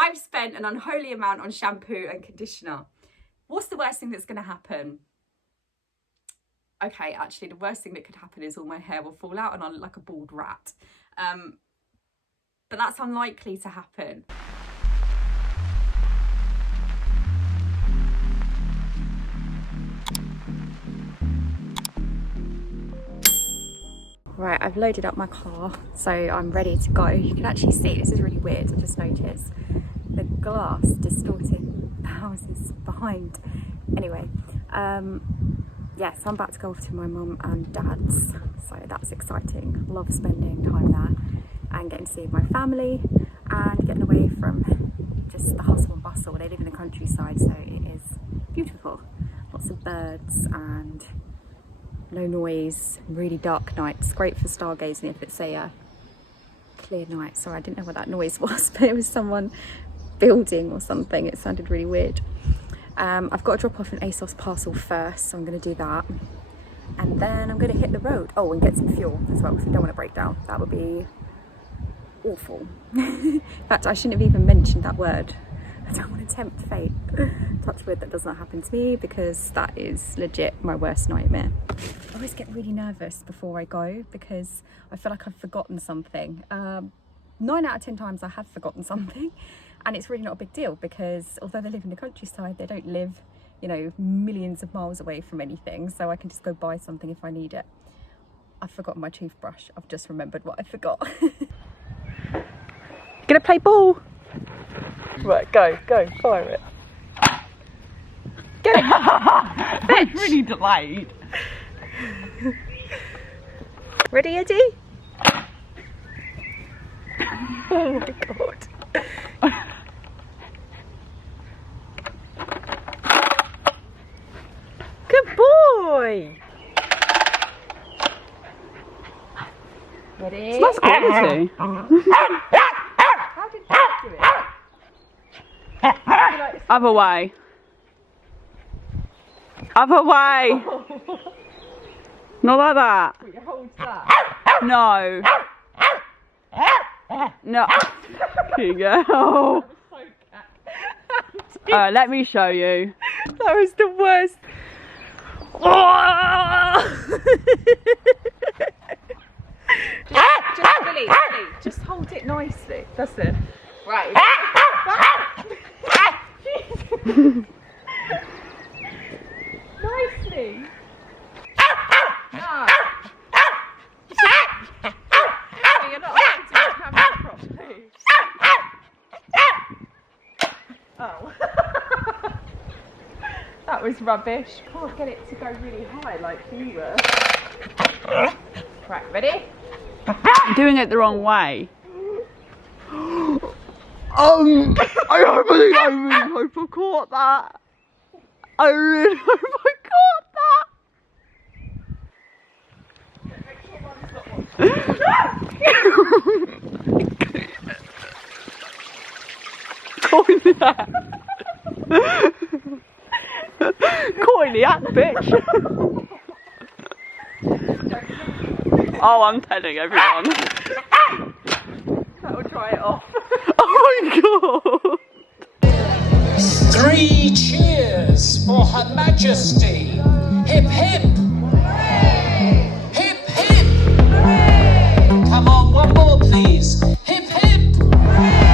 I've spent an unholy amount on shampoo and conditioner. What's the worst thing that's going to happen? Okay, actually, the worst thing that could happen is all my hair will fall out and I'll look like a bald rat. But that's unlikely to happen. Right, I've loaded up my car, so I'm ready to go. You can actually see, this is really weird, I just noticed, the glass distorting the houses behind. Anyway, yeah, so I'm about to go off to my mum and dad's, so that's exciting. Love spending time there and getting to see my family and getting away from just the hustle and bustle. They live in the countryside, so it is beautiful. Lots of birds and no noise, really dark nights. Great for stargazing if it's a clear night. Sorry, I didn't know what that noise was, but it was someone building or something. It sounded really weird. I've got to drop off an ASOS parcel first, so I'm going to do that. And then I'm going to hit the road. Oh, and get some fuel as well, because we don't want to break down. That would be awful. In fact, I shouldn't have even mentioned that word. I don't want to tempt fate. Touch wood, that does not happen to me, because that is legit my worst nightmare. I always get really nervous before I go because I feel like I've forgotten something. 9 out of 10 times I have forgotten something, and it's really not a big deal because although they live in the countryside, they don't live, you know, millions of miles away from anything, so I can just go buy something if I need it. I've forgotten my toothbrush. I've just remembered what I forgot. Gonna play ball? Right, go, fire it. Get it! That's really delayed. Ready, Eddie? Oh my god. Good boy! Ready? It's nice quality. How did you do it? Other way. Other way. Not like that. You hold that. No. No. Here you go. Let me show you. That was the worst. just hold it nicely. That's it. Right. Nicely. No. You're not allowed to do camera properly. Oh. That was rubbish. Can't get it to go really high like you were. Right, ready? I'm doing it the wrong way. I really hope I caught that. I really hope I caught that. Coily at bitch. Oh, I'm telling everyone. That will dry it off. Oh my god. 3 cheers for Her Majesty. Hip hip. Hooray! Hip hip. Hooray! Come on, one more please. Hip hip. Hooray!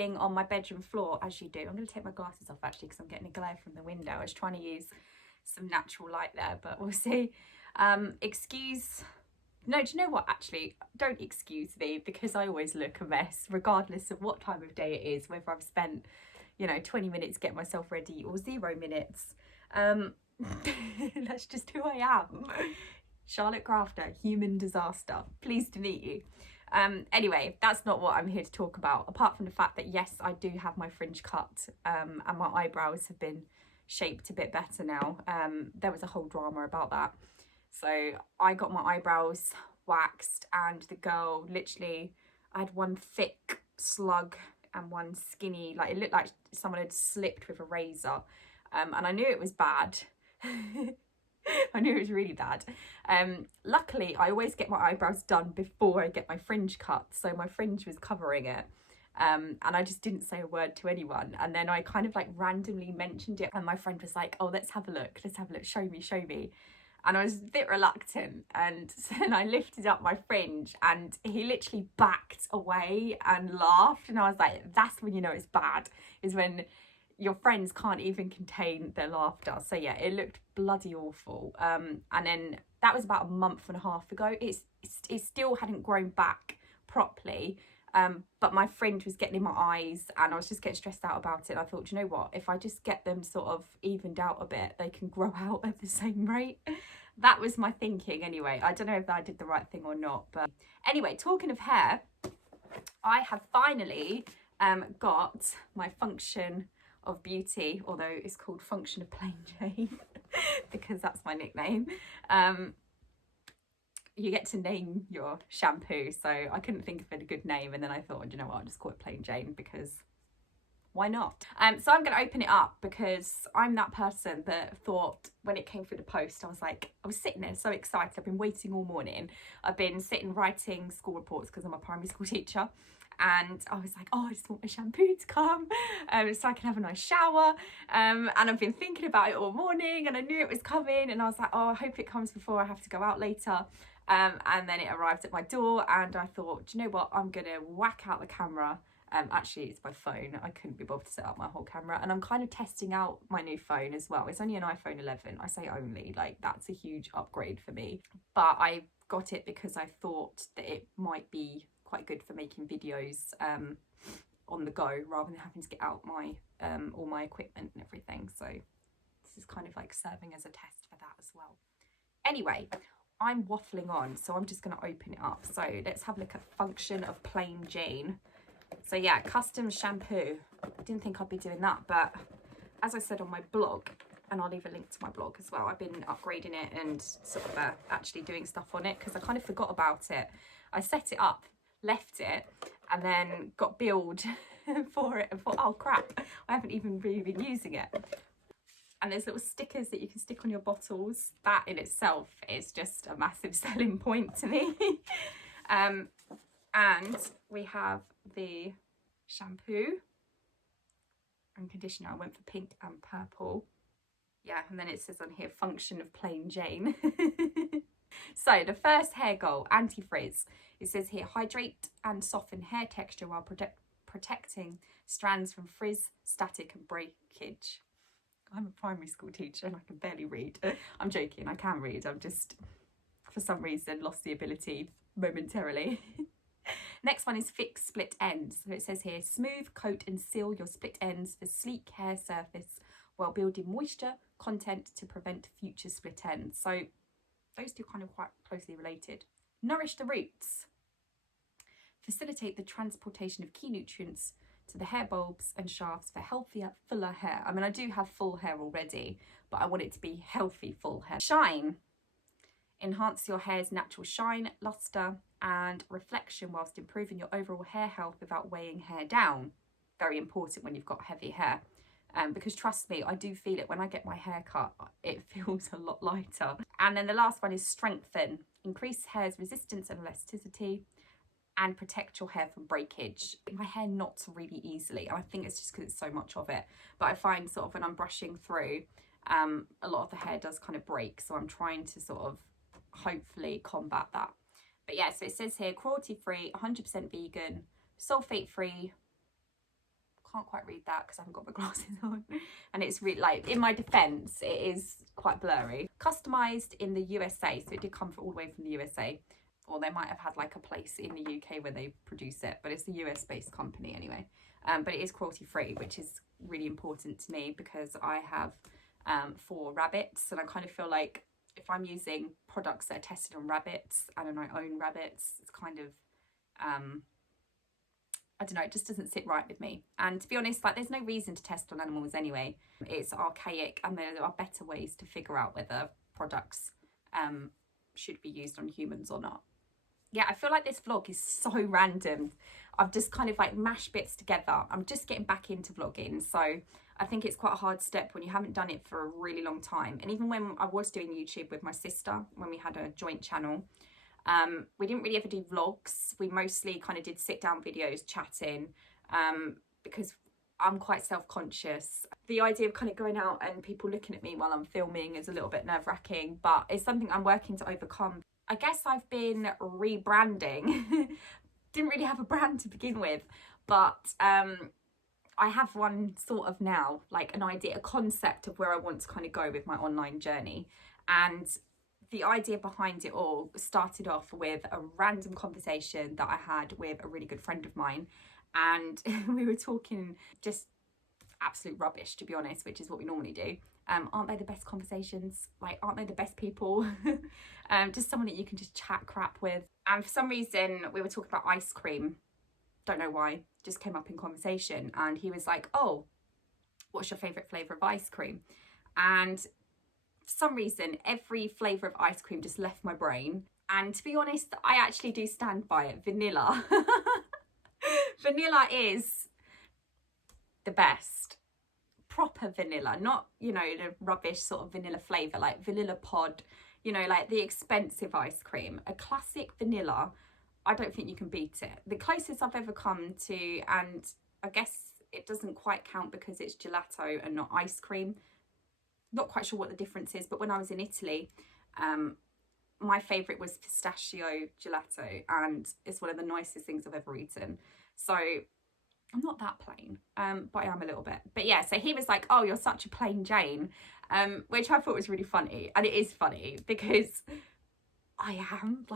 sitting on my bedroom floor, as you do. I'm going to take my glasses off actually because I'm getting a glare from the window. I was trying to use some natural light there, but we'll see. No, do you know what, actually, don't excuse me, because I always look a mess regardless of what time of day it is, whether I've spent, you know, 20 minutes getting myself ready or 0 minutes. That's just who I am. Charlotte Crafter, human disaster. Pleased to meet you. Anyway, that's not what I'm here to talk about, apart from the fact that yes, I do have my fringe cut, and my eyebrows have been shaped a bit better now. There was a whole drama about that. So I got my eyebrows waxed, and the girl literally, I had one thick slug and one skinny, like it looked like someone had slipped with a razor, and I knew it was bad. I knew it was really bad. Luckily, I always get my eyebrows done before I get my fringe cut, so my fringe was covering it. And I just didn't say a word to anyone, and then I kind of like randomly mentioned it, and my friend was like, oh, let's have a look, show me. And I was a bit reluctant, and so then I lifted up my fringe and he literally backed away and laughed, and I was like, that's when you know it's bad, is when your friends can't even contain their laughter. So yeah, it looked bloody awful. And then that was about a month and a half ago. It still hadn't grown back properly, but my fringe was getting in my eyes and I was just getting stressed out about it. And I thought, do you know what, if I just get them sort of evened out a bit, they can grow out at the same rate. That was my thinking anyway. I don't know if I did the right thing or not, but anyway, talking of hair, I have finally got my Function of Beauty, although it's called Function of Plain Jane because that's my nickname. You get to name your shampoo, so I couldn't think of a good name, and then I thought, you know what, I'll just call it Plain Jane because why not? So I'm going to open it up because I'm that person that thought when it came through the post, I was sitting there so excited. I've been waiting all morning. I've been sitting writing school reports because I'm a primary school teacher, and I was like, oh, I just want my shampoo to come so I can have a nice shower, and I've been thinking about it all morning, and I knew it was coming, and I was like, oh, I hope it comes before I have to go out later. And then it arrived at my door, and I thought, do you know what, I'm gonna whack out the camera. Actually, it's my phone. I couldn't be bothered to set up my whole camera, and I'm kind of testing out my new phone as well. It's only an iPhone 11. I say only, like that's a huge upgrade for me, but I got it because I thought that it might be quite good for making videos on the go rather than having to get out my all my equipment and everything. So this is kind of like serving as a test for that as well. Anyway, I'm waffling on, so I'm just going to open it up. So let's have a look at Function of Plain Jane. So yeah, custom shampoo. I didn't think I'd be doing that, but as I said on my blog, and I'll leave a link to my blog as well, I've been upgrading it and sort of actually doing stuff on it because I kind of forgot about it. I set it up, left it, and then got billed for it and thought, oh crap, I haven't even really been using it. And there's little stickers that you can stick on your bottles. That in itself is just a massive selling point to me. And we have the shampoo and conditioner. I went for pink and purple. Yeah, and then it says on here, Function of Plain Jane. So the first hair goal, anti-frizz. It says here, hydrate and soften hair texture while protecting strands from frizz, static and breakage. I'm a primary school teacher and I can barely read. I'm joking, I can read. I've just, for some reason, lost the ability momentarily. Next one is fix split ends. So it says here, smooth, coat and seal your split ends for sleek hair surface while building moisture content to prevent future split ends. So those two kind of quite closely related. Nourish the roots. Facilitate the transportation of key nutrients to the hair bulbs and shafts for healthier, fuller hair. I mean, I do have full hair already, but I want it to be healthy, full hair. Shine. Enhance your hair's natural shine, luster and reflection whilst improving your overall hair health without weighing hair down. Very important when you've got heavy hair. Because trust me, I do feel it when I get my hair cut, it feels a lot lighter. And then the last one is strengthen. Increase hair's resistance and elasticity and protect your hair from breakage. My hair knots really easily, and I think it's just because it's so much of it. But I find sort of when I'm brushing through, a lot of the hair does kind of break. So I'm trying to sort of hopefully combat that. But yeah, so it says here, cruelty free, 100% vegan, sulfate free, Can't quite read that because I haven't got my glasses on. And it's really, like, in my defense, it is quite blurry. Customized in the USA, so it did come all the way from the USA. Or they might have had like a place in the UK where they produce it, but it's a US based company anyway. But it is cruelty free, which is really important to me because I have 4 rabbits, and I kind of feel like if I'm using products that are tested on rabbits and I own rabbits, it's kind of I don't know, it just doesn't sit right with me. And to be honest, like, there's no reason to test on animals anyway. It's archaic, and there are better ways to figure out whether products should be used on humans or not. Yeah, I feel like this vlog is so random. I've just kind of like mashed bits together. I'm just getting back into vlogging, so I think it's quite a hard step when you haven't done it for a really long time. And even when I was doing YouTube with my sister, when we had a joint channel, we didn't really ever do vlogs. We mostly kind of did sit down videos chatting, because I'm quite self-conscious. The idea of kind of going out and people looking at me while I'm filming is a little bit nerve-wracking, but it's something I'm working to overcome. I guess I've been rebranding. Didn't really have a brand to begin with, but I have one sort of now, like an idea, a concept of where I want to kind of go with my online journey. And the idea behind it all started off with a random conversation that I had with a really good friend of mine. And we were talking just absolute rubbish, to be honest, which is what we normally do. Aren't they the best conversations? Like, aren't they the best people? Just someone that you can just chat crap with. And for some reason, we were talking about ice cream. Don't know why, just came up in conversation. And he was like, oh, what's your favourite flavour of ice cream? And for some reason, every flavour of ice cream just left my brain. And to be honest, I actually do stand by it. Vanilla. Vanilla is the best. Proper vanilla, not, you know, the rubbish sort of vanilla flavour like Vanilla Pod, you know, like the expensive ice cream. A classic vanilla, I don't think you can beat it. The closest I've ever come to, and I guess it doesn't quite count because it's gelato and not ice cream. Not quite sure what the difference is, but when I was in Italy, my favourite was pistachio gelato, and it's one of the nicest things I've ever eaten. So I'm not that plain, but I am a little bit. But yeah, so he was like, oh, you're such a plain Jane, which I thought was really funny. And it is funny because I am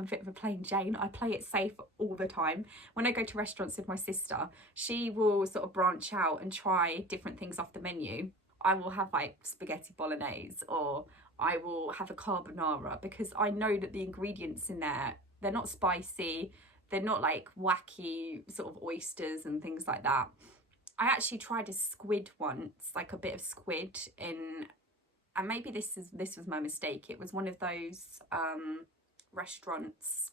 a bit of a plain Jane. I play it safe all the time. When I go to restaurants with my sister, she will sort of branch out and try different things off the menu. I will have like spaghetti bolognese, or I will have a carbonara, because I know that the ingredients in there, they're not spicy. They're not like wacky sort of oysters and things like that. I actually tried a squid once, like a bit of squid in, and maybe this was my mistake. It was one of those restaurants,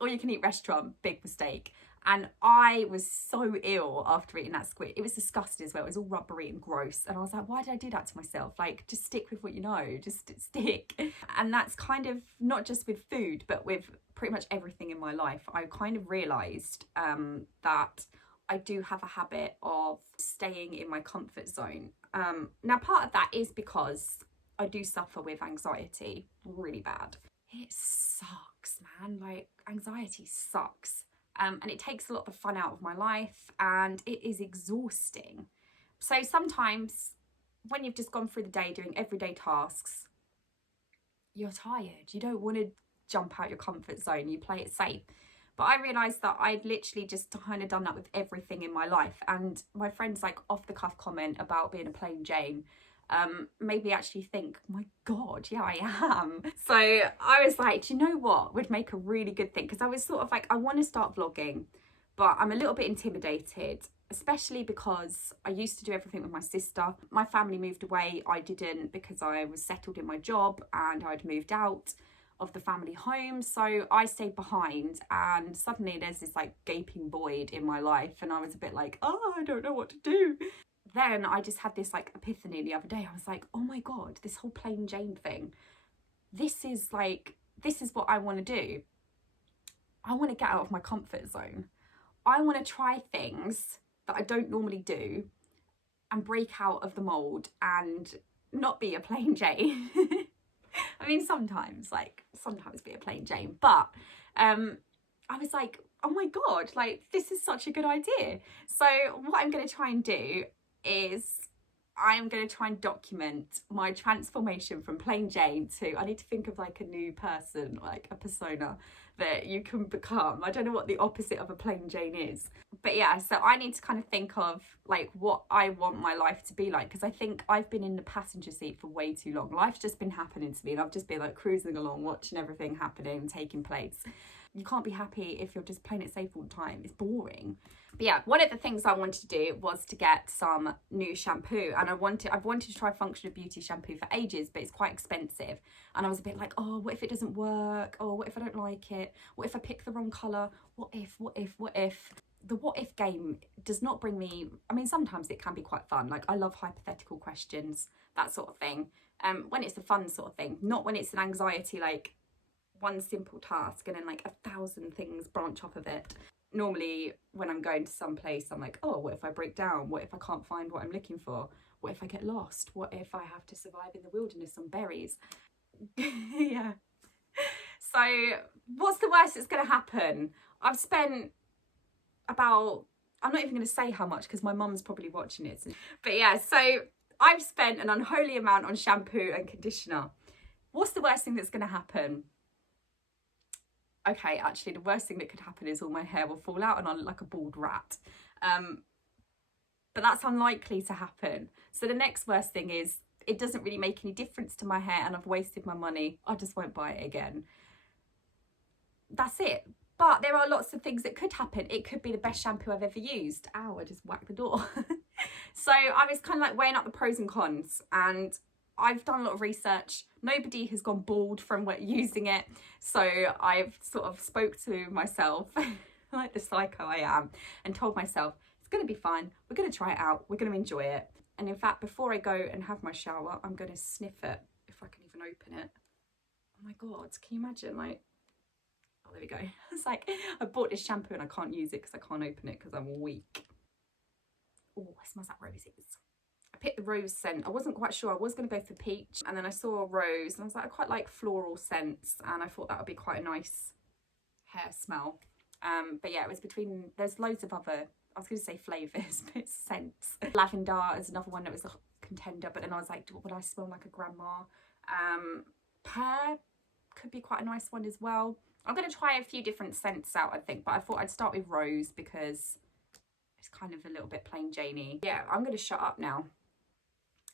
all you can eat restaurant, big mistake. And I was so ill after eating that squid. It was disgusting as well. It was all rubbery and gross. And I was like, why did I do that to myself? Like, just stick with what you know, just stick. And that's kind of not just with food, but with pretty much everything in my life. I kind of realised that I do have a habit of staying in my comfort zone. Now, part of that is because I do suffer with anxiety really bad. It sucks, man. Like, anxiety sucks. And it takes a lot of the fun out of my life, and it is exhausting. So sometimes when you've just gone through the day doing everyday tasks, you're tired. You don't want to jump out your comfort zone. You play it safe. But I realised that I'd literally just kind of done that with everything in my life. And my friend's like off the cuff comment about being a plain Jane made me actually think, my God, yeah, I am. So I was like, do you know what would make a really good thing? Because I was sort of like, I want to start vlogging, but I'm a little bit intimidated, especially because I used to do everything with my sister. My family moved away. I didn't, because I was settled in my job and I'd moved out of the family home. So I stayed behind, and suddenly there's this like gaping void in my life. And I was a bit like, oh, I don't know what to do. Then I just had this like epiphany the other day. I was like, oh my God, this whole plain Jane thing, this is what I want to do. I want to get out of my comfort zone. I want to try things that I don't normally do and break out of the mold and not be a plain Jane. I mean, sometimes be a plain Jane, but I was like, oh my God, like this is such a good idea. So what I'm going to try and do is I'm going to try and document my transformation from plain Jane to, I need to think of like a new person, like a persona that you can become. I don't know what the opposite of a plain Jane is. But yeah, so I need to kind of think of like what I want my life to be like, because I think I've been in the passenger seat for way too long. Life's just been happening to me and I've just been like cruising along, watching everything happening and taking place. You can't be happy if you're just playing it safe all the time. It's boring. But yeah, one of the things I wanted to do was to get some new shampoo, and I've wanted to try Functional Beauty shampoo for ages, but it's quite expensive. And I was a bit like, oh, what if it doesn't work? Or what if I don't like it? What if I pick the wrong colour? What if? The what if game does not bring me, I mean, sometimes it can be quite fun. Like I love hypothetical questions, that sort of thing. When it's a fun sort of thing, not when it's an anxiety, like one simple task and then like 1,000 things branch off of it. Normally when I'm going to some place, I'm like, oh, what if I break down? What if I can't find what I'm looking for? What if I get lost? What if I have to survive in the wilderness on berries? Yeah. So what's the worst that's going to happen? I've spent about, I'm not even going to say how much because my mum's probably watching it. But yeah, so I've spent an unholy amount on shampoo and conditioner. What's the worst thing that's going to happen? Okay, actually the worst thing that could happen is all my hair will fall out and I'll look like a bald rat. But that's unlikely to happen. So the next worst thing is it doesn't really make any difference to my hair and I've wasted my money. I just won't buy it again. That's it. But there are lots of things that could happen. It could be the best shampoo I've ever used. Ow, I just whacked the door. So I was kind of like weighing up the pros and cons, and I've done a lot of research. Nobody has gone bald from using it. So I've sort of spoke to myself, like the psycho I am, and told myself, it's going to be fine. We're going to try it out. We're going to enjoy it. And in fact, before I go and have my shower, I'm going to sniff it, if I can even open it. Oh my God, can you imagine? Like, oh, there we go. It's like, I bought this shampoo and I can't use it because I can't open it because I'm weak. Oh, it smells like roses. I picked the rose scent. I wasn't quite sure. I was going to go for peach, and then I saw a rose and I was like, I quite like floral scents, and I thought that would be quite a nice hair smell. But yeah, it was between, there's loads of other, I was going to say flavours, but it's scents. Lavender is another one that was a contender, but then I was like, would I smell like a grandma? Pear could be quite a nice one as well. I'm going to try a few different scents out, I think, but I thought I'd start with rose because it's kind of a little bit plain Janey. Yeah, I'm going to shut up now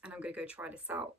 and I'm going to go try this out.